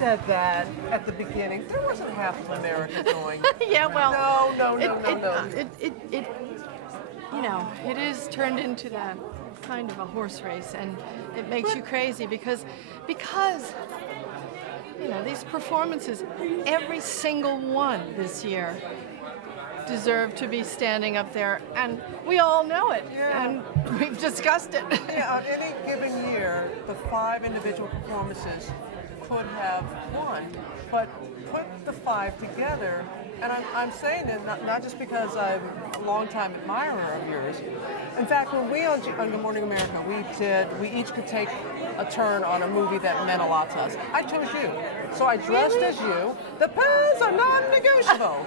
said that at the beginning, there wasn't half of America going. Yeah, well, no. You know, it is turned into that kind of a horse race, and it makes you crazy because you know, these performances, every single one this year deserve to be standing up there, and we all know it, and we've discussed it. Yeah, on any given year, the 5 individual performances could have won, but put the 5 together, and I'm saying it not just because I'm a longtime admirer of yours. In fact, when we on Good Morning America, we each could take a turn on a movie that meant a lot to us. I chose you, so I dressed as you. The pants are non-negotiable.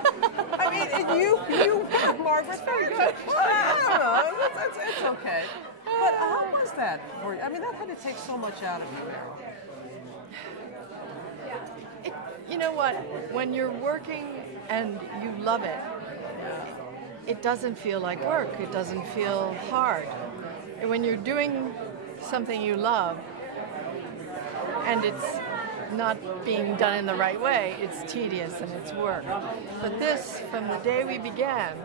I mean, and you, Margaret, very good. I don't know, it's okay. But how was that for you? I mean, that had to take so much out of you, Meryl. You know what? When you're working and you love it, it doesn't feel like work. It doesn't feel hard. And when you're doing something you love and it's not being done in the right way, it's tedious and it's work. But this, from the day we began,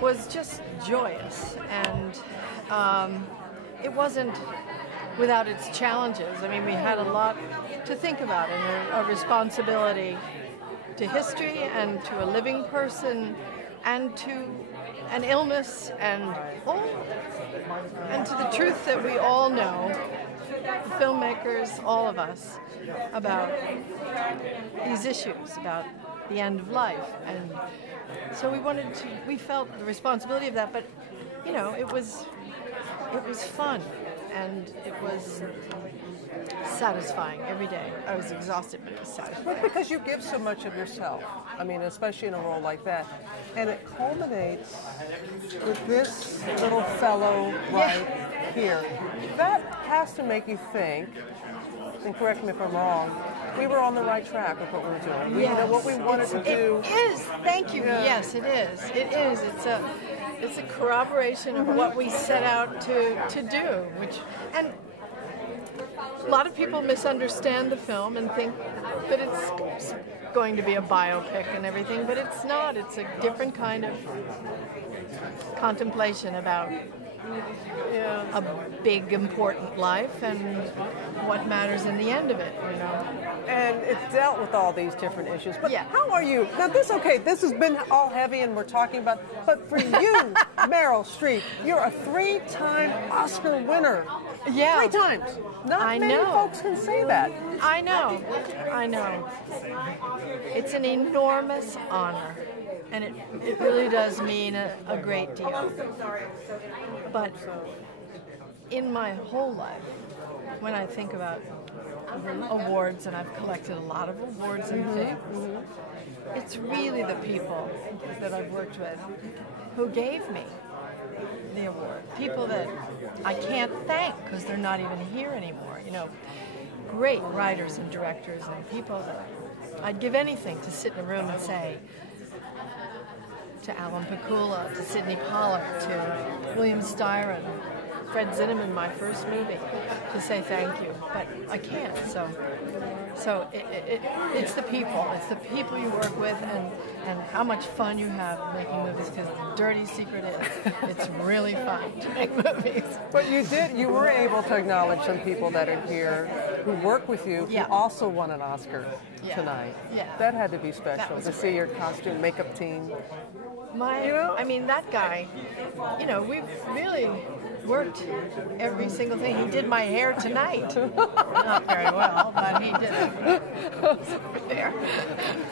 was just joyous, and it wasn't without its challenges. I mean, we had a lot to think about, and a responsibility to history and to a living person and to an illness and to the truth that we all know, the filmmakers, all of us, about these issues, about the end of life. And so we felt the responsibility of that, but you know, it was fun, and it was satisfying every day. I was exhausted, but it was satisfying. But because you give so much of yourself, I mean, especially in a role like that, and it culminates with this little fellow right here. That has to make you think, and correct me if I'm wrong, we were on the right track with what we were doing. Yes. You know, what we wanted to do. It is. Thank you. Yeah. Yes, it is. It is. It's a corroboration of what we set out to do, and a lot of people misunderstand the film and think that it's going to be a biopic and everything, but it's not. It's a different kind of contemplation about a big, important life and what matters in the end of it, you know. And it dealt with all these different issues. But how are you? Now, this has been all heavy and we're talking about, but for you, Meryl Streep, you're a 3-time Oscar winner. Yeah. 3 times. Not many folks can say that. I know. It's an enormous honor, and it really does mean a great deal. But in my whole life, when I think about awards, and I've collected a lot of awards and things, it's really the people that I've worked with who gave me the award. People that I can't thank because they're not even here anymore. You know, great writers and directors and people that I'd give anything to sit in a room and say, to Alan Pakula, to Sidney Pollack, to William Styron, Fred Zinnemann, my first movie, to say thank you, but I can't. So it's the people. It's the people you work with, and how much fun you have making movies. Because the dirty secret is, it's really fun to make movies. But you were able to acknowledge some people that are here who work with you who also won an Oscar tonight. Yeah. That had to be special to see your costume makeup team. I mean, that guy, you know, we've really worked every single thing. He did my hair tonight. Not very well, but he did it. There.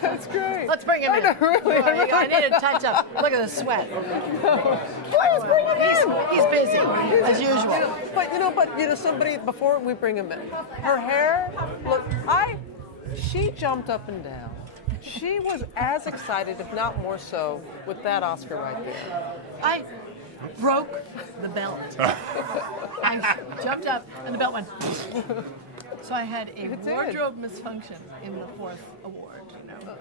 That's great. Let's bring him in. I need a touch up. Look at the sweat. Please bring him in. He's busy, as usual. But somebody, before we bring him in, her hair, look, she jumped up and down. She was as excited, if not more so, with that Oscar right there. I broke the belt. I jumped up and the belt went. So I had a wardrobe misfunction in the 4th award. You know.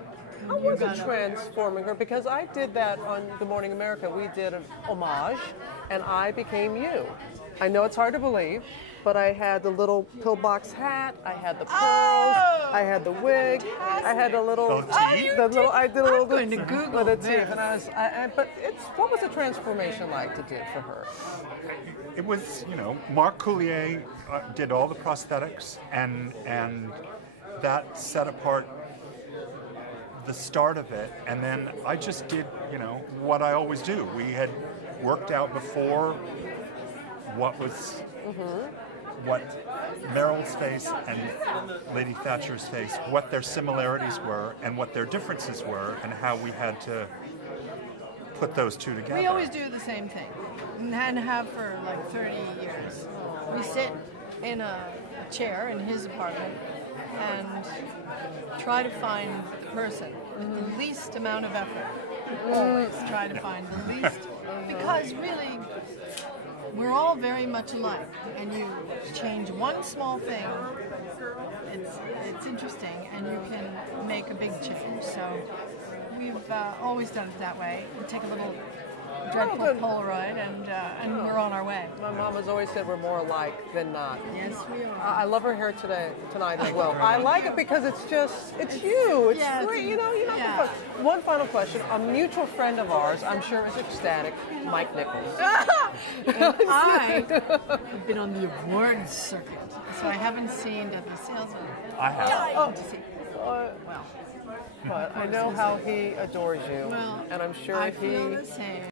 How was it transforming her? Because I did that on Good Morning America. We did an homage and I became you. I know it's hard to believe, but I had the little pillbox hat, I had the pearls, I had the wig, I had the little, I did a little. I'm going to Google with the this. teeth, and but what was the transformation like to do for her? It was, Marc Coulier did all the prosthetics, and that set apart the start of it. And then I just did, what I always do. We had worked out before what Meryl's face and Lady Thatcher's face, what their similarities were and what their differences were, and how we had to put those two together. We always do the same thing, and have for like 30 years. We sit in a chair in his apartment and try to find the person with the least amount of effort. Always try to find the least, because really, we're all very much alike, and you change one small thing, it's interesting, and you can make a big change. So we've always done it that way. We take a little dreadful Polaroid, and we're on our way. My mom has always said we're more alike than not. Yes, we are. I love her hair tonight as well. I like it because it's you. It's free. One final question. A mutual friend of ours, I'm sure, is ecstatic. Mike Nichols. And I have been on the awards circuit, so I haven't seen Dudley Salesman. I have. To see. But I know how he adores you, Well, and I'm sure I feel the same.